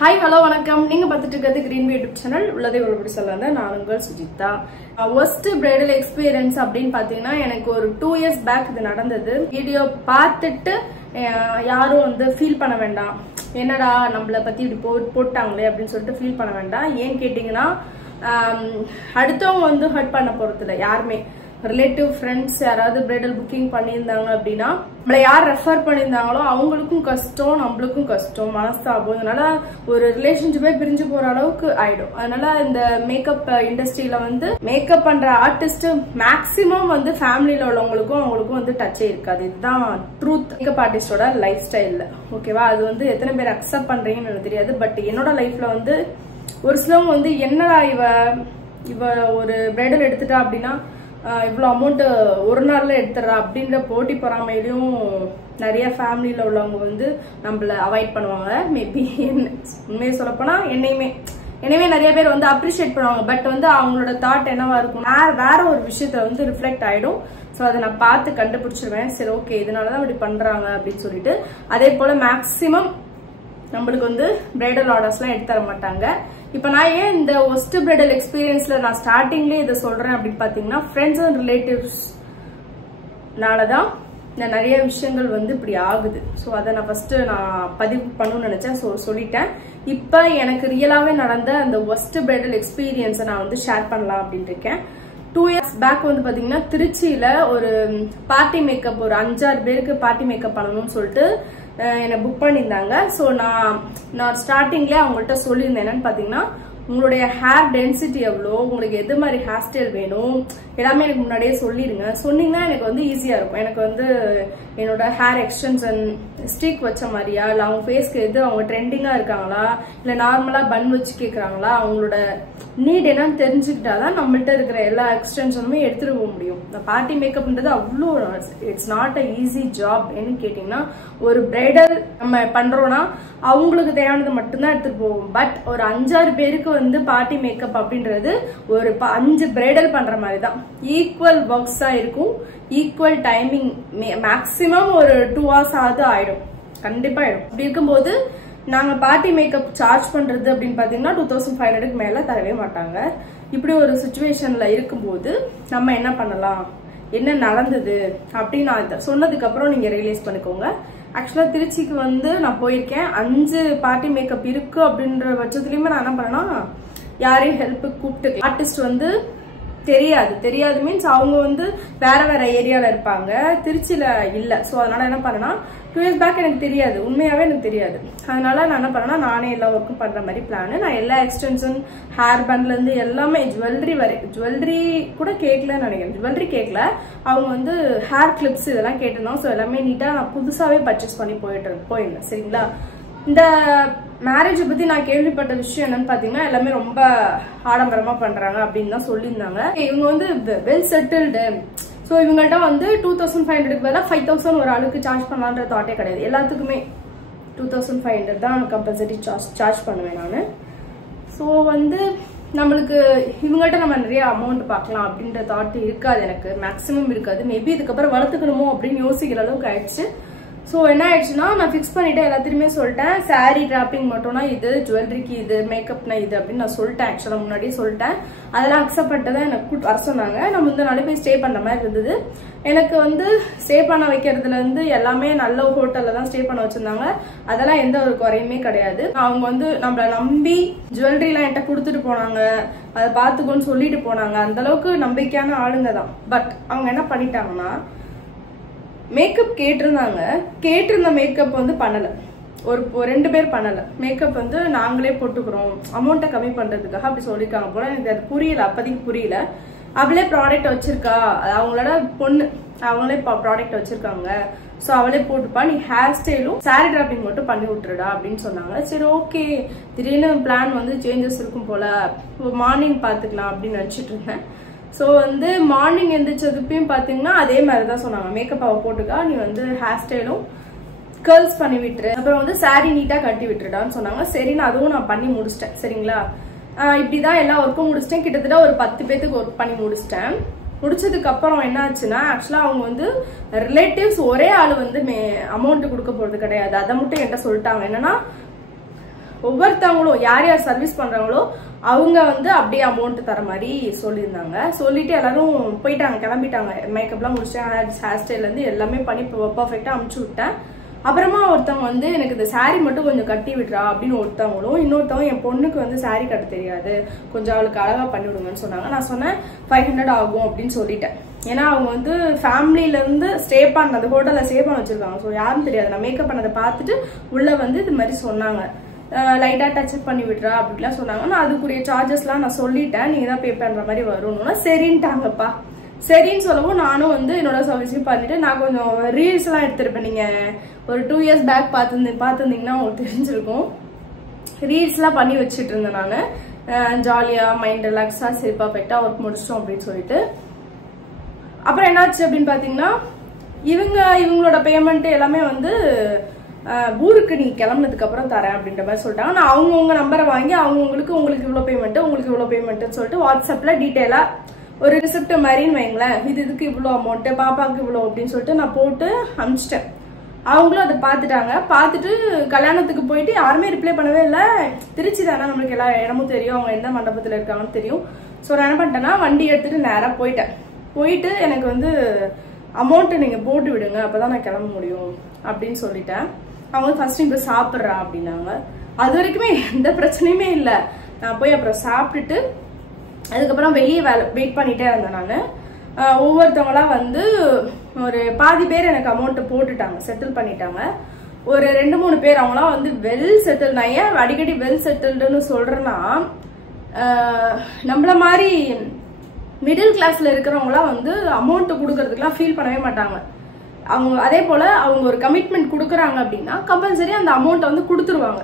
Hi, hello, வணக்கம். நீங்க பார்த்துட்டு இருக்கிறது Green Way YouTube channel. உள்ளதே ஒருபடி சொல்லலாம். நான் உங்கள் சுஜிதா. Worst bridal experience அப்படினு பாத்தீங்கன்னா எனக்கு ஒரு 2 years back இது நடந்தது. வீடியோ பார்த்துட்டு யாரும் வந்து ஃபீல் பண்ண வேண்டாம். என்னடா நம்மள பத்தி இப்படி போட்டாங்களே அப்படினு சொல்லிட்டு ஃபீல் பண்ண வேண்டாம். ஏன் கேட்டிங்கனா அடுத்தவங்க வந்து ஹர்ட் பண்ண போறது இல்ல யாருமே. ரிலேட்டிவ் ஃப்ரெண்ட்ஸ் யாராவது பிரைடல் புக்கிங் பண்ணியிருந்தாங்க அப்படின்னா நம்மளை யார் ரெஃபர் பண்ணியிருந்தாங்களோ அவங்களுக்கும் கஷ்டம், நம்மளுக்கும் கஷ்டம், மனஸ்தாபம். அதனால ஒரு ரிலேஷன்ஷிப்பே பிரிஞ்சு போற அளவுக்கு ஆயிடும். அதனால இந்த மேக்கப் இண்டஸ்ட்ரியில வந்து மேக்கப் பண்ற ஆர்டிஸ்ட் மேக்சிமம் வந்து ஃபேமிலியில உள்ளவங்களுக்கும் அவங்களுக்கும் வந்து டச்சே இருக்காது. இதுதான் ட்ரூத் மேக்கப் ஆர்டிஸ்டோட லைஃப் ஸ்டைல்ல. ஓகேவா? அது வந்து எத்தனை பேர் அக்செப்ட் பண்றீங்கன்னு எனக்கு தெரியாது. பட் என்னோட லைஃப்ல வந்து ஒரு சிலவங்க வந்து என்னடா இவ ஒரு பிரைடல் எடுத்துட்டா அப்படின்னா இவ்வளவு அமௌண்ட் ஒரு நாள்ல எடுத்துறா அப்படின்ற போட்டி பொறாமையிலும் நிறைய ஃபேமிலியில உள்ளவங்க வந்து நம்மள அவாய்ட் பண்ணுவாங்க. மேபி உண்மையை சொல்லப்போனா என்னையுமே நிறைய பேர் வந்து அப்ரிஷியேட் பண்ணுவாங்க. பட் வந்து அவங்களோட தாட் என்னவா இருக்கும், வேற ஒரு விஷயத்த வந்து ரிஃப்ளெக்ட் ஆயிடும். ஸோ அதை நான் பார்த்து கண்டுபிடிச்சிருவேன். சரி, ஓகே, இதனாலதான் இப்படி பண்றாங்க அப்படின்னு சொல்லிட்டு. அதே போல மேக்சிமம் நம்மளுக்கு வந்து பிரைடல் ஆர்டர்ஸ்லாம் எடுத்து தர மாட்டாங்க. இப்ப நான் ஏன் இந்த ஒஸ்ட் பிரைடல் எக்ஸ்பீரியன்ஸ்ல நான் ஸ்டார்டிங்லேயே இதை சொல்றேன் அப்படின்னு பாத்தீங்கன்னா ஃப்ரெண்ட்ஸ் அண்ட் ரிலேட்டிவ்ஸ்னாலதான் நிறைய விஷயங்கள் வந்து இப்படி ஆகுது. ஸோ அதை நான் ஃபர்ஸ்ட் நான் பதிவு பண்ணணும்னு நினைச்சேன். ஸோ சொல்லிட்டேன். இப்ப எனக்கு ரியலாவே நடந்த அந்த ஒஸ்ட் பிரைடல் எக்ஸ்பீரியன்ஸை நான் வந்து ஷேர் பண்ணலாம் அப்படின்னு இருக்கேன். 2 years பேக் வந்து பாத்தீங்கன்னா திருச்சியில ஒரு பார்ட்டி மேக்கப், ஒரு 5-6 பேருக்கு பார்ட்டி மேக்கப் பண்ணணும்னு சொல்லிட்டு என்னை புக் பண்ணியிருந்தாங்க. ஸோ நான் ஸ்டார்டிங்லேயே அவங்கள்ட்ட சொல்லியிருந்தேன். என்னன்னு பார்த்தீங்கன்னா உங்களுடைய ஹேர் டென்சிட்டி எவ்வளோ, உங்களுக்கு எது மாதிரி ஹேர் ஸ்டைல் வேணும் எல்லாமே எனக்கு முன்னாடியே சொல்லிடுங்க. சொன்னீங்கன்னா எனக்கு வந்து ஈஸியாக இருக்கும். எனக்கு வந்து என்னோட ஹேர் எக்ஸ்டென்ஷன் ஸ்டிக் வச்ச மாதிரியா, இல்லை அவங்க ஃபேஸ்க்கு எது அவங்க ட்ரெண்டிங்காக இருக்காங்களா, இல்லை நார்மலாக பன் வச்சு கேட்குறாங்களா, அவங்களோட நீட் என்னன்னு தெரிஞ்சுக்கிட்டாதான் நம்மள்ட்ட இருக்கிற எல்லா எக்ஸ்டென்ஷனுமே எடுத்துட்டு போக முடியும். இந்த பார்ட்டி மேக்கப்ன்றது அவ்வளோ it's not a easy job. என்னன்னு கேட்டிங்கன்னா ஒரு பிரைடல் நம்ம பண்றோம்னா அவங்களுக்கு தேவையானது மட்டும்தான் எடுத்துட்டு போவோம். பட் ஒரு 5-6 பேருக்கு வந்து பார்ட்டி மேக்கப் அப்படின்றது ஒரு 5 பிரைடல் பண்ற மாதிரி தான். ஈக்குவல் ஒர்க்ஸா இருக்கும், ஈக்குவல் டைமிங், மேக்சிமம் ஒரு 2 hours ஆகுது ஆயிடும், கண்டிப்பா ஆயிடும். அப்படி இருக்கும்போது நாங்க பார்ட்டி மேக்கப் சார்ஜ் பண்றது அப்படின்னு பாத்தீங்கன்னா 2500க்கு மேல தரவே மாட்டாங்க. இப்படி ஒரு சிச்சுவேஷன்ல இருக்கும்போது நம்ம என்ன பண்ணலாம், என்ன நடந்தது அப்படின்னு நான் சொன்னதுக்கு அப்புறம் நீங்க ரியலைஸ் பண்ணிக்கோங்க. ஆக்சுவலா திருச்சிக்கு வந்து நான் போயிருக்கேன். 5 பார்ட்டி மேக்கப் இருக்கு அப்படின்ற பட்சத்துலயுமே நான் என்ன பண்ணேன்னா யாரையும் ஹெல்ப்புக்கு கூப்பிட்டு, ஆர்டிஸ்ட் வந்து தெரியாது மீன்ஸ் அவங்க வந்து வேற ஏரியால இருப்பாங்க, திருச்சியில இல்ல. சோ அதனால என்ன பண்ணேன்னா 2 years பேக் எனக்கு தெரியாது, உண்மையாவே எனக்கு தெரியாது. அதனால நான் என்ன பண்ணேன்னா நானே எல்லா ஒர்க்கும் பண்ற மாதிரி பிளான். நான் எல்லா எக்ஸ்டென்ஷன், ஹேர் பேண்ட்ல இருந்து எல்லாமே, ஜுவல்லரி கூட கேட்கலன்னு நினைக்கிறேன். ஜுவல்லரி கேட்கல, அவங்க வந்து ஹேர் கிளிப்ஸ் இதெல்லாம் கேட்டிருந்தோம். ஸோ எல்லாமே நீட்டா நான் புதுசாவே பர்ச்சேஸ் பண்ணி போயிருந்தேன். சரிங்களா? இந்த மேரேஜை பத்தி நான் கேள்விப்பட்ட விஷயம் என்னன்னு பாத்தீங்கன்னா எல்லாமே ரொம்ப ஆடம்பரமா பண்றாங்க அப்படின்னு தான் சொல்லியிருந்தாங்க. இவங்க வந்து வெல் செட்டில்டு. ஸோ இவங்கள்ட்ட வந்து 2500க்கு பதிலாக 5000 ஒரு ஆளுக்கு சார்ஜ் பண்ணலான்ற தாட்டே கிடையாது. எல்லாத்துக்குமே 2500 தான் கம்பல்சரி சார்ஜ் பண்ணுவேன் நான். ஸோ வந்து நம்மளுக்கு இவங்கள்ட்ட நம்ம நிறைய அமௌண்ட் பார்க்கலாம் அப்படின்ற தாட் இருக்காது, எனக்கு மேக்ஸிமம் இருக்காது. மேபி இதுக்கப்புறம் வளர்த்துக்கணுமோ அப்படின்னு யோசிக்கிற அளவுக்கு ஆயிடுச்சு. ஸோ என்ன ஆயிடுச்சுன்னா நான் ஃபிக்ஸ் பண்ணிட்டு எல்லாத்தையுமே சொல்லிட்டேன். சாரீ டிராப்பிங் மட்டும்னா இது, ஜுவல்லரிக்கு இது, மேக்கப்னா இது அப்படின்னு நான் சொல்லிட்டேன். ஆக்சுவலாக முன்னாடியே சொல்லிட்டேன். அதெல்லாம் அக்செப்ட் பண்ணிட்டு தான் எனக்கு வர சொன்னாங்க. நான் முந்தின நாளே போய் ஸ்டே பண்ற மாதிரி இருந்தது. எனக்கு வந்து ஸ்டே பண்ண வைக்கிறதுல இருந்து எல்லாமே நல்ல ஹோட்டல்ல தான் ஸ்டே பண்ண வச்சிருந்தாங்க. அதெல்லாம் எந்த ஒரு குறையுமே கிடையாது. அவங்க வந்து நம்மள நம்பி ஜுவல்லரி எல்லாம் என்கிட்ட கொடுத்துட்டு போனாங்க, அதை பார்த்துக்கோன்னு சொல்லிட்டு போனாங்க. அந்த அளவுக்கு நம்பிக்கையான ஆளுங்க தான். பட் அவங்க என்ன பண்ணிட்டாங்கன்னா மேக்கப் கேட்டிருந்த மேக்கப் வந்து பண்ணல. ஒரு 2 பேர் பண்ணல. மேக்கப் வந்து நாங்களே போட்டுக்கிறோம், அமௌண்ட்டை கம்மி பண்றதுக்காக அப்படி சொல்லிருக்காங்க போல. எனக்கு அது புரியல, அப்போதைக்கு புரியல. அவளே ப்ராடக்ட் வச்சிருக்கா, அவங்களோட பொண்ணு, அவங்களே ப்ராடக்ட் வச்சிருக்காங்க. ஸோ அவளே போட்டுப்பா, நீ ஹேர் ஸ்டைலும் சாரி டிராப்பிங் மட்டும் பண்ணி விட்டுருடா அப்படின்னு சொன்னாங்க. சரி, ஓகே. திடீர்னு பிளான் வந்து சேஞ்சஸ் இருக்கும் போல, மார்னிங் பாத்துக்கலாம் அப்படின்னு நினைச்சிட்டு இருந்தேன். ஸோ வந்து மார்னிங் எந்திரிச்சதுப்பையும் பாத்தீங்கன்னா அதே மாதிரிதான் சொன்னாங்க. மேக்கப் அவ போட்டுக்கா, நீ வந்து ஹேர் ஸ்டைலும் கேர்ள்ஸ் பண்ணி விட்டுரு, அப்புறம் வந்து சாரி நீட்டா கட்டி விட்டுருடான்னு சொன்னாங்க. சரி, அதுவும் நான் பண்ணி முடிச்சிட்டேன். சரிங்களா? இப்படிதான் எல்லா ஒர்க்கும் முடிச்சிட்டேன். கிட்டத்தட்ட ஒரு 10 பேத்துக்கு ஒர்க் பண்ணி முடிச்சிட்டேன். முடிச்சதுக்கு அப்புறம் என்ன ஆச்சுன்னா ஆக்சுவலா அவங்க வந்து ரிலேட்டிவ்ஸ் ஒரே ஆளு வந்து அமௌண்ட் கொடுக்க போறது கிடையாது. அதை மட்டும் என்கிட்ட சொல்லிட்டாங்க. என்னன்னா ஒவ்வொருத்தவங்களும் யார் யார் சர்வீஸ் பண்றாங்களோ அவங்க வந்து அப்படியே அமௌண்ட் தர மாதிரி சொல்லியிருந்தாங்க. சொல்லிட்டு எல்லாரும் போயிட்டாங்க, கிளம்பிட்டாங்க. மேக்கப்லாம் முடிச்சேன், ஹேர் ஸ்டைல இருந்து எல்லாமே பண்ணி பர்ஃபெக்டா அமுச்சு விட்டேன். அப்புறமா ஒருத்தவங்க வந்து எனக்கு இந்த சாரி மட்டும் கொஞ்சம் கட்டி விடுறா அப்படின்னு ஒருத்தவங்களும், இன்னொருத்தவங்க என் பொண்ணுக்கு வந்து சாரி கட்ட தெரியாது, கொஞ்சம் அவளுக்கு அழகா பண்ணி விடுங்கன்னு சொன்னாங்க. நான் சொன்னேன் 500 ஆகும் அப்படின்னு சொல்லிட்டேன். ஏன்னா அவங்க வந்து ஃபேமிலியில இருந்து ஸ்டே பண்ண அந்த ஹோட்டல்ல ஸ்டே பண்ண வச்சிருக்காங்க. ஸோ யாரும் தெரியாது. நான் மேக்கப் பண்ணதை பார்த்துட்டு உள்ள வந்து இது மாதிரி சொன்னாங்க, லைட்டா டச்சப் பண்ணி விடுறா அப்படின்லாம் சொன்னாங்க. நான் அதுக்குரிய சார்ஜஸ்லாம் நான் சொல்லிட்டேன், நீங்க தான் பே பண்ற மாதிரி வரும்னா சரின்ட்டாங்கப்பா. சரின்னு சொல்லவும் நானும் வந்து என்னோட சர்வீஸையும் பண்ணிட்டு நான் கொஞ்சம் ரீல்ஸ் எல்லாம் எடுத்திருப்பேன். நீங்க ஒரு 2 years பேக் பார்த்துருந்தீங்கன்னா உங்களுக்கு தெரிஞ்சிருக்கும். ரீல்ஸ் எல்லாம் பண்ணி வச்சுட்டு இருந்தேன் நான் ஜாலியா மைண்ட் ரிலாக்ஸா சரி பர்ஃபெக்டா ஒர்க் முடிச்சிட்டோம் அப்படின்னு சொல்லிட்டு. அப்புறம் என்னாச்சு அப்படின்னு பாத்தீங்கன்னா இவங்களோட பேமெண்ட் எல்லாமே வந்து ஊருக்கு நீ கிளம்புனதுக்கு அப்புறம் தரேன் அப்படின்ற மாதிரி சொல்லிட்டாங்க. நான் அவங்கவுங்க நம்பரை வாங்கி உங்களுக்கு இவ்வளவு பேமெண்ட் உங்களுக்கு இவ்வளவு பேமெண்ட்னு சொல்லிட்டு வாட்ஸ்அப்ல டீட்டெயிலா ஒரு ரிசிப்ட் மாதிரின்னு வைங்களேன், இதுக்கு இவ்வளோ அமௌண்ட், பாப்பாவுக்கு இவ்வளோ அப்படின்னு சொல்லிட்டு நான் போட்டு அனுப்பிச்சிட்டேன். அவங்களும் அதை பார்த்துட்டாங்க. பார்த்துட்டு கல்யாணத்துக்கு போயிட்டு யாருமே ரிப்ளை பண்ணவே இல்லை. திருச்சி தானே, நம்மளுக்கு எல்லா இடமும் தெரியும், அவங்க எந்த மண்டபத்தில் இருக்காங்கன்னு தெரியும். ஸோ நான் என்ன பண்ணிட்டேன்னா வண்டி எடுத்துட்டு நேராக போயிட்டு எனக்கு வந்து அமௌண்ட்டு நீங்கள் போட்டு விடுங்க, அப்போதான் நான் கிளம்ப முடியும் அப்படின்னு சொல்லிட்டேன். அவங்க ஃபர்ஸ்ட் இப்போ சாப்பிட்றா அப்படின்னாங்க. அது வரைக்குமே எந்த பிரச்சனையுமே இல்லை. நான் போய் அப்புறம் சாப்பிட்டுட்டு அதுக்கப்புறம் வெளியே வெயிட் பண்ணிட்டே இருந்தேன். நான் ஒவ்வொருத்தவங்களா வந்து ஒரு பாதி பேர் எனக்கு அமௌண்ட் போட்டுட்டாங்க, செட்டில் பண்ணிட்டாங்க. ஒரு 2-3 பேர் அவங்களாம் வந்து வெல் செட்டில். நான் ஏன் அடிக்கடி வெல் செட்டில்டுன்னு சொல்றேன்னா, நம்மள மாதிரி மிடில் கிளாஸ்ல இருக்கிறவங்களாம் வந்து அமௌண்ட் கொடுக்கறதுக்குலாம் ஃபீல் பண்ணவே மாட்டாங்க. அவங்க அதே போல அவங்க ஒரு கமிட்மெண்ட் கொடுக்குறாங்க அப்படின்னா கம்பல்சரி அந்த அமௌண்ட்டை வந்து கொடுத்துருவாங்க.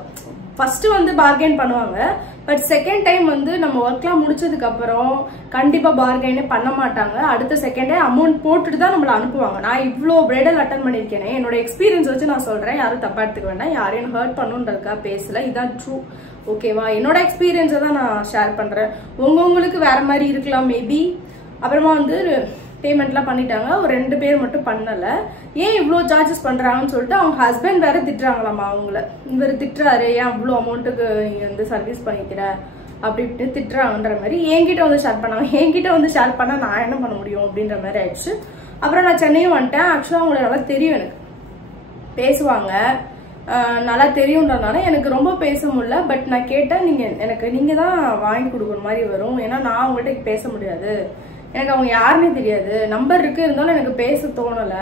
ஃபர்ஸ்ட் வந்து பார்கெயின் பண்ணுவாங்க, பட் செகண்ட் டைம் வந்து நம்ம ஒர்க்லாம் முடிச்சதுக்கு அப்புறம் கண்டிப்பா பார்கெயினே பண்ண மாட்டாங்க. அடுத்த செகண்டே அமௌண்ட் போட்டுட்டு தான் நம்மள அனுப்புவாங்க. நான் இவ்வளோ பிரைடல் அட்டன் பண்ணியிருக்கேன், என்னோட எக்ஸ்பீரியன்ஸ் வச்சு நான் சொல்றேன், யாரும் தப்பா எடுத்துக்க வேண்டாம், யாரையும் ஹர்ட் பண்ணுன்றதுக்காக பேசல, இதான் ட்ரூ. ஓகேவா? என்னோட எக்ஸ்பீரியன்ஸை தான் நான் ஷேர் பண்றேன். உங்களுக்கு வேற மாதிரி இருக்கலாம் மேபி. அப்புறமா வந்து பேமெண்ட்லாம் பண்ணிட்டாங்க. ஒரு 2 பேர் மட்டும் பண்ணல. ஏன் இவ்வளோ சார்ஜஸ் பண்றாங்கன்னு சொல்லிட்டு அவங்க ஹஸ்பண்ட் வேற திட்டுறாங்களாமா. அவங்கள இவர் திட்டுறாரு, ஏன் இவ்வளோ அமௌண்ட்டுக்கு நீங்க வந்து சர்வீஸ் பண்ணிக்கிற அப்படி திட்டுறாங்கன்ற மாதிரி என்கிட்ட வந்து ஷேர் பண்ணாங்க. என்கிட்ட வந்து ஷேர் பண்ணா நான் என்ன பண்ண முடியும் அப்படின்ற மாதிரி ஆயிடுச்சு. அப்புறம் நான் சென்னையும் வந்துட்டேன். ஆக்சுவலா அவங்களை நல்லா தெரியும், எனக்கு பேசுவாங்க, நல்லா தெரியும்ன்றதுனால எனக்கு ரொம்ப பேச முடியல. பட் நான் கேட்டேன், நீங்க தான் வாங்கி கொடுக்குற மாதிரி வரும், ஏன்னா நான் அவங்கள்ட்ட பேச முடியாது, எனக்கு அவங்க யாருன்னே தெரியாது, நம்பர் இருக்கு இருந்தாலும் எனக்கு பேச தோணல.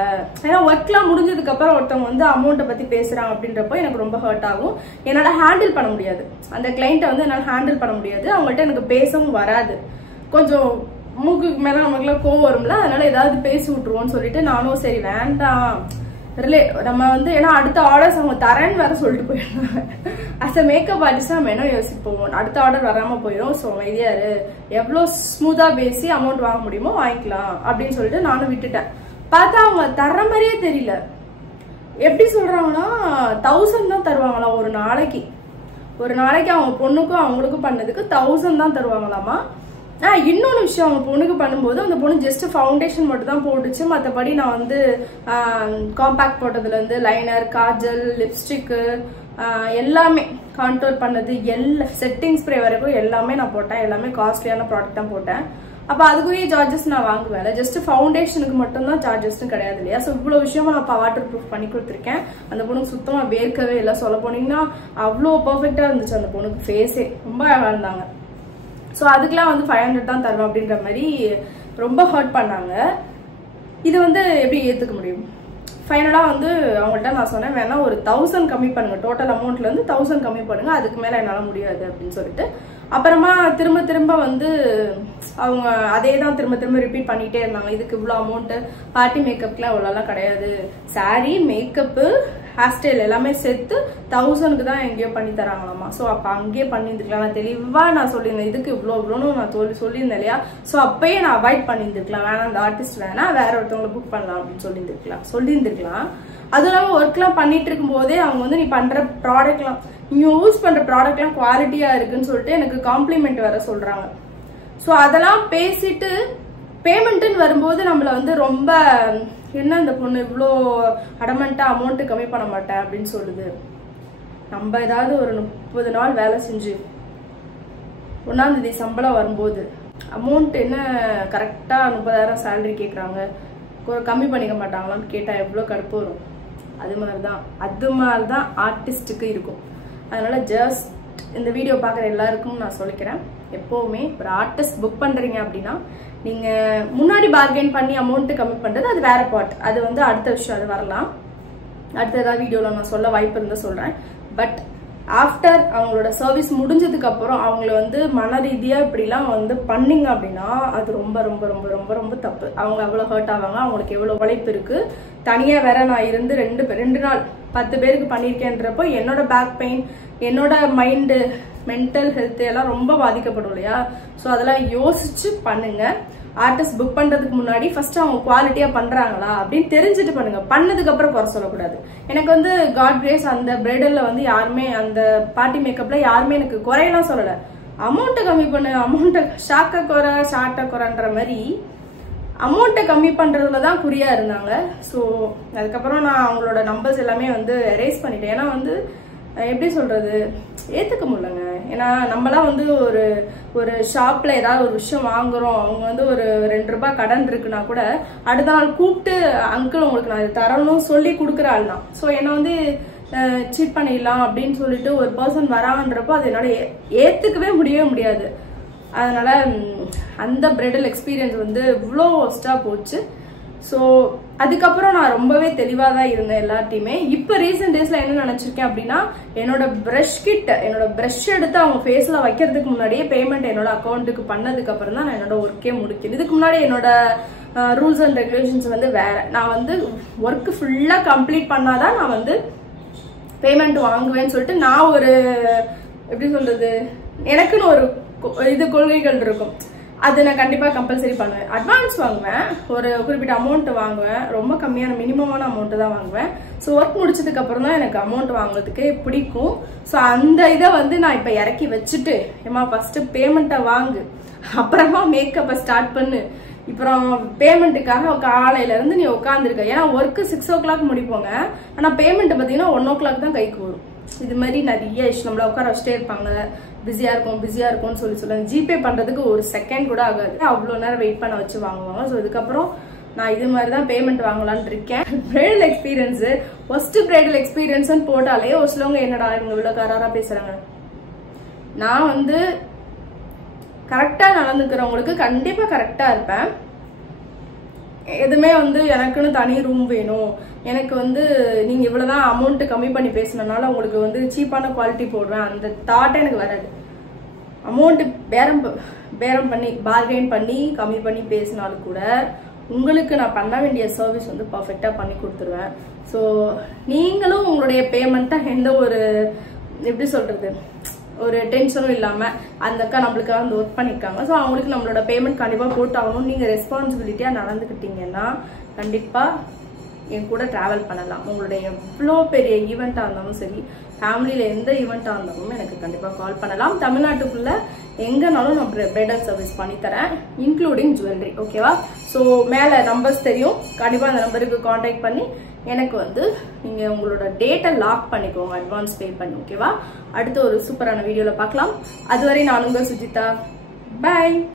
ஏன்னா ஒர்க்லாம் முடிஞ்சதுக்கு அப்புறம் ஒருத்தவங்க வந்து அமௌண்ட்டை பத்தி பேசுறாங்க அப்படின்றப்போ எனக்கு ரொம்ப ஹர்ட் ஆகும். என்னால ஹேண்டில் பண்ண முடியாது, அந்த கிளைண்ட்டை வந்து என்னால ஹேண்டில் பண்ண முடியாது. அவங்கள்ட்ட எனக்கு பேசவும் வராது. கொஞ்சம் மூக்கு மேல நமக்குலாம் கோவம் வரும்ல, அதனால ஏதாவது பேசி விட்டுருவோம்னு சொல்லிட்டு நானும் சரி வேண்டாம் நம்ம வந்து, ஏன்னா அடுத்த ஆர்டர்ஸ் அவங்க தரேன்னு வேற சொல்லிட்டு போயிருந்தாங்க. அஸ் அ மேக்கப் ஆர்டிஸ்ட் நம்ம என்ன யோசிப்போம், அடுத்த ஆர்டர் வராம போயிடும், ஸோ அமைதியாரு, எவ்வளோ ஸ்மூத்தா பேசி அமௌண்ட் வாங்க முடியுமோ வாங்கிக்கலாம் அப்படின்னு சொல்லிட்டு நானும் விட்டுட்டேன். பார்த்தா அவங்க தர்ற மாதிரியே தெரியல. எப்படி சொல்றாங்கன்னா 1000 தான் தருவாங்களாம் ஒரு நாளைக்கு. அவங்க பொண்ணுக்கும் அவங்களுக்கும் பண்ணதுக்கு 1000 தான் தருவாங்களாமா. இன்னொன்னு விஷயம், அவங்க பொண்ணுக்கு பண்ணும்போது அந்த பொண்ணு ஜஸ்ட் ஃபவுண்டேஷன் மட்டும் தான் போட்டுச்சு. மற்றபடி நான் வந்து காம்பேக்ட் போட்டதுல இருந்து லைனர், காஜல், லிப்ஸ்டிக்கு எல்லாமே கான்டோர் பண்ணது, எல்லா செட்டிங் ஸ்ப்ரே வரைக்கும் எல்லாமே நான் போட்டேன். எல்லாமே காஸ்ட்லியான ப்ராடக்ட் தான் போட்டேன். அப்ப அதுக்குரிய சார்ஜஸ் நான் வாங்குவேன், ஜஸ்ட் ஃபவுண்டேஷனுக்கு மட்டும் தான் சார்ஜஸ்ன்னு கிடையாது இல்லையா. ஸோ இவ்வளவு விஷயமா நான் வாட்டர் ப்ரூஃப் பண்ணி கொடுத்துருக்கேன். அந்த பொண்ணுக்கு சுத்தமா வேர்க்கவே இல்லை. சொல்ல போனீங்கன்னா அவ்வளோ பர்ஃபெக்டா இருந்துச்சு அந்த பொண்ணுக்கு, ஃபேஸே ரொம்ப அழகா இருந்தாங்க. ஸோ அதுக்கெல்லாம் வந்து 500 தான் தருவோம் அப்படின்ற மாதிரி ரொம்ப ஹர்ட் பண்ணாங்க. இது வந்து எப்படி ஏற்றுக்க முடியும்? ஃபைனலாக வந்து அவங்கள்ட்ட நான் சொன்னேன், வேணா ஒரு 1000 கம்மி பண்ணுங்க, டோட்டல் அமௌண்ட்ல இருந்து 1000 கம்மி பண்ணுங்க, அதுக்கு மேலே என்னால் முடியாது அப்படின்னு சொல்லிட்டு. அப்புறமா திரும்ப வந்து அவங்க அதே தான் திரும்ப ரிப்பீட் பண்ணிட்டே இருந்தாங்க. இதுக்கு இவ்வளோ அமௌண்ட், பார்ட்டி மேக்கப்க்குலாம் இவ்வளோலாம் கிடையாது, சாரி, மேக்கப்பு, ஹேர் ஸ்டைல் எல்லாமே சேர்த்து 1000க்கு தான் எங்கேயோ பண்ணி தராங்களாமா. ஸோ அப்போ அங்கேயே பண்ணியிருந்துக்கலாம். நான் தெளிவாக நான் சொல்லியிருந்தேன், இதுக்கு இவ்வளோன்னு நான் சொல்லியிருந்தேன் இல்லையா. ஸோ அப்பயே நான் அவாய்ட் பண்ணியிருந்துருக்கலாம், வேணாம் அந்த ஆர்டிஸ்ட் வேணாம், வேற ஒருத்தவங்களை புக் பண்ணலாம் அப்படின்னு சொல்லியிருந்துருக்கலாம். அதுவும் இல்லாமல் ஒர்க்லாம் பண்ணிட்டு இருக்கும் போதே அவங்க வந்து நீ பண்ற ப்ராடக்ட்லாம், நீ யூஸ் பண்ற ப்ராடக்ட்லாம் குவாலிட்டியா இருக்குன்னு சொல்லிட்டு எனக்கு காம்ப்ளிமெண்ட் வேற சொல்றாங்க. ஸோ அதெல்லாம் பேசிட்டு பேமெண்ட்டுன்னு வரும்போது நம்மள வந்து ரொம்ப என்ன இந்த பொண்ணு இவ்வளோ அடமெண்டா அமௌண்ட் கம்மி பண்ண மாட்டேன் அப்படின்னு சொல்லுது. நம்ம ஏதாவது ஒரு 30 நாள் வேலை செஞ்சு 1ஆம் தேதி சம்பளம் வரும்போது அமௌண்ட் என்ன கரெக்டா 30,000 சேலரி கேட்குறாங்க, கம்மி பண்ணிக்க மாட்டாங்களான்னு கேட்டா எவ்வளோ கடுப்பு வரும். அது மாதிரி தான் ஆர்டிஸ்டுக்கு இருக்கும். அதனால ஜஸ்ட் இந்த வீடியோ பார்க்குற எல்லாருக்கும் நான் சொல்லிக்கிறேன், எப்போவுமே ஒரு ஆர்டிஸ்ட் புக் பண்றீங்க அப்படின்னா நீங்க முன்னாடி பார்கெயின் பண்ணி அமௌண்ட் கம்மி பண்றது அது வேற பார்ட், அது வந்து அடுத்த விஷயம், அது வரலாம். அடுத்த ஏதாவது வீடியோவில் நான் சொல்ல வாய்ப்பு இருந்தால் சொல்றேன். பட் ஆஃப்டர் அவங்களோட சர்வீஸ் முடிஞ்சதுக்கு அப்புறம் அவங்கள வந்து மன ரீதியா இப்படிலாம் வந்து பண்ணீங்க அப்படின்னா அது ரொம்ப ரொம்ப ரொம்ப ரொம்ப ரொம்ப தப்பு. அவங்க அவ்வளோ ஹர்ட் ஆவாங்க, அவங்களுக்கு எவ்வளோ உழைப்பு இருக்கு. தனியா வேற நான் இருந்து 2 நாள் 10 பேருக்கு பண்ணியிருக்கேன்றப்போ என்னோட பேக் பெயின், என்னோட மைண்டு, மென்டல் ஹெல்த் எல்லாம் ரொம்ப பாதிக்கப்படும் இல்லையா? ஸோ அதெல்லாம் யோசிச்சு பண்ணுங்க. ஆர்டிஸ்ட் புக் பண்றதுக்கு முன்னாடி ஃபர்ஸ்ட் அவங்க குவாலிட்டியா பண்றாங்களா அப்படின்னு தெரிஞ்சுட்டு பண்ணுங்க. பண்ணதுக்கு அப்புறம் குறை சொல்லக்கூடாது. எனக்கு வந்து காட் கிரேஸ் அந்த பிரைடல்ல வந்து யாருமே, அந்த பார்ட்டி மேக்கப்ல யாருமே எனக்கு குறையெல்லாம் சொல்லல. அமௌண்ட்டை கம்மி பண்ணு, அமௌண்ட்டை ஷார்ட்டை குறைன்ற மாதிரி அமௌண்ட்டை கம்மி பண்றதுலதான் குறியா இருந்தாங்க. ஸோ அதுக்கப்புறம் நான் அவங்களோட நம்பர்ஸ் எல்லாமே வந்து எரேஸ் பண்ணிட்டேன். ஏன்னா வந்து எப்படி சொல்றது, ஏத்துக்க முடியலங்க. ஏன்னா நம்மளாம் வந்து ஒரு ஷாப்ல ஏதாவது ஒரு விஷயம் வாங்குறோம், அவங்க வந்து ஒரு 2 ரூபாய் கடன் இருக்குன்னா கூட அடுத்த நாள் கூப்பிட்டு அங்கிள் உங்களுக்கு நான் இது தரணும் சொல்லி கொடுக்குற ஆள் தான். ஸோ என்னை வந்து சீட் பண்ணிடலாம் அப்படின்னு சொல்லிட்டு ஒரு பர்சன் வரான்றப்போ அது என்னால ஏத்துக்கவே முடியாது. அதனால அந்த பிரைடல் எக்ஸ்பீரியன்ஸ் வந்து இவ்வளோ ஒஸ்டா போச்சு. ஸோ அதுக்கப்புறம் நான் ரொம்பவே தெளிவாக தான் இருந்தேன் எல்லாத்தையுமே. இப்போ ரீசெண்ட் டேஸ்ல என்ன நினைச்சிருக்கேன் அப்படின்னா, என்னோட ப்ரஷ் எடுத்து அவங்க ஃபேஸ்ல வைக்கிறதுக்கு முன்னாடியே பேமெண்ட் என்னோட அக்கௌண்ட்டுக்கு பண்ணதுக்கு அப்புறம் தான் நான் என்னோட ஒர்க்கே முடிக்கணும். இதுக்கு முன்னாடி என்னோட ரூல்ஸ் அண்ட் ரெகுலேஷன்ஸ் வந்து வேற. நான் வந்து ஒர்க் ஃபுல்லா கம்ப்ளீட் பண்ணாதான் நான் வந்து பேமெண்ட் வாங்குவேன்னு சொல்லிட்டு நான் ஒரு எப்படி சொல்றது, எனக்குன்னு ஒரு கொள்கைகள் இருக்கும். அது நான் கண்டிப்பா கம்பல்சரி பண்ணுவேன். அட்வான்ஸ் வாங்குவேன், ஒரு குறிப்பிட்ட அமௌண்ட் வாங்குவேன், ரொம்ப கம்மியான மினிமமான அமௌண்ட் தான் வாங்குவேன். ஸோ ஒர்க் முடிச்சதுக்கு அப்புறம் தான் எனக்கு அமௌண்ட் வாங்குறதுக்கே பிடிக்கும். ஸோ அந்த இதை வந்து நான் இப்ப இறக்கி வச்சுட்டு, ஏமா ஃபர்ஸ்ட் பேமெண்ட்டை வாங்கு, அப்புறமா மேக்கப்பை ஸ்டார்ட் பண்ணு, அப்புறம் பேமெண்ட்டுக்காக காலையில இருந்து நீ உட்காந்துருக்க. ஏன்னா ஒர்க்கு 6 o'clock முடிப்போங்க, ஆனா பேமெண்ட் பாத்தீங்கன்னா 1 o'clock தான் கைக்கு வரும். இது மாதிரி நிறைய இஷ்யூ, நம்மள உட்கார வச்சுட்டே இருப்பாங்க, பிஸியா இருக்கும்னு சொல்லுவாங்க. ஜிபே பண்றதுக்கு ஒரு செகண்ட் கூட ஆகாது, அவ்வளவு நேரம் வெயிட் பண்ண வச்சு வாங்குவாங்க. ஸோ இதுக்கப்புறம் நான் இது மாதிரிதான் பேமெண்ட் வாங்கலான்னு இருக்கேன். Bridal experience, first bridal experience போட்டாலே ஒரு சிலவங்க என்னடா இவங்க இவ்வளவு கராரா பேசுறாங்க. நான் வந்து கரெக்டா நடந்துக்கிறவங்களுக்கு கண்டிப்பா கரெக்டா இருப்பேன். எதுவுமே வந்து எனக்குன்னு தனி ரூம் வேணும், எனக்கு வந்து நீங்க இவ்வளவுதான் அமௌண்ட் கம்மி பண்ணி பேசினால உங்களுக்கு வந்து சீப்பான குவாலிட்டி போடுவேன், அந்த தாட் எனக்கு வராது. அமௌண்ட் பேரம் பண்ணி பார்கெயின் பண்ணி கம்மி பண்ணி பேசினாலும் கூட உங்களுக்கு நான் பண்ண வேண்டிய சர்வீஸ் வந்து பர்ஃபெக்டா பண்ணி கொடுத்துருவேன். ஸோ நீங்களும் உங்களுடைய பேமெண்ட்டை எந்த ஒரு எப்படி சொல்றது ஒரு டென்ஷனும் இல்லாம அந்த அக்கா நம்மளுக்காக வந்து ஒர்க் பண்ணிருக்காங்க. ஸோ அவங்களுக்கு நம்மளோட பேமெண்ட் கண்டிப்பா போட்டு ஆகணும். நீங்க ரெஸ்பான்சிபிலிட்டியா நடந்துக்கிட்டீங்கன்னா கண்டிப்பா என் கூட டிராவல் பண்ணலாம். உங்களுடைய எவ்வளோ பெரிய ஈவெண்ட்டா இருந்தாலும் சரி, ஃபேமிலியில எந்த ஈவெண்ட்டா இருந்தாலும் எனக்கு கண்டிப்பா கால் பண்ணலாம். தமிழ்நாட்டுக்குள்ள எங்கனாலும் நான் பிரைடல் சர்வீஸ் பண்ணி தரேன், இன்க்ளூடிங் ஜுவல்லரி. ஓகேவா? ஸோ மேல நம்பர்ஸ் தெரியும், கண்டிப்பா அந்த நம்பருக்கு கான்டாக்ட் பண்ணி எனக்கு வந்து நீங்க உங்களோட டேட்டை லாக் பண்ணிக்கோங்க, அட்வான்ஸ் பே பண்ணி. ஓகேவா? அடுத்த ஒரு சூப்பரான வீடியோல பார்க்கலாம். அதுவரை நான் உங்க சுஜிதா. பை.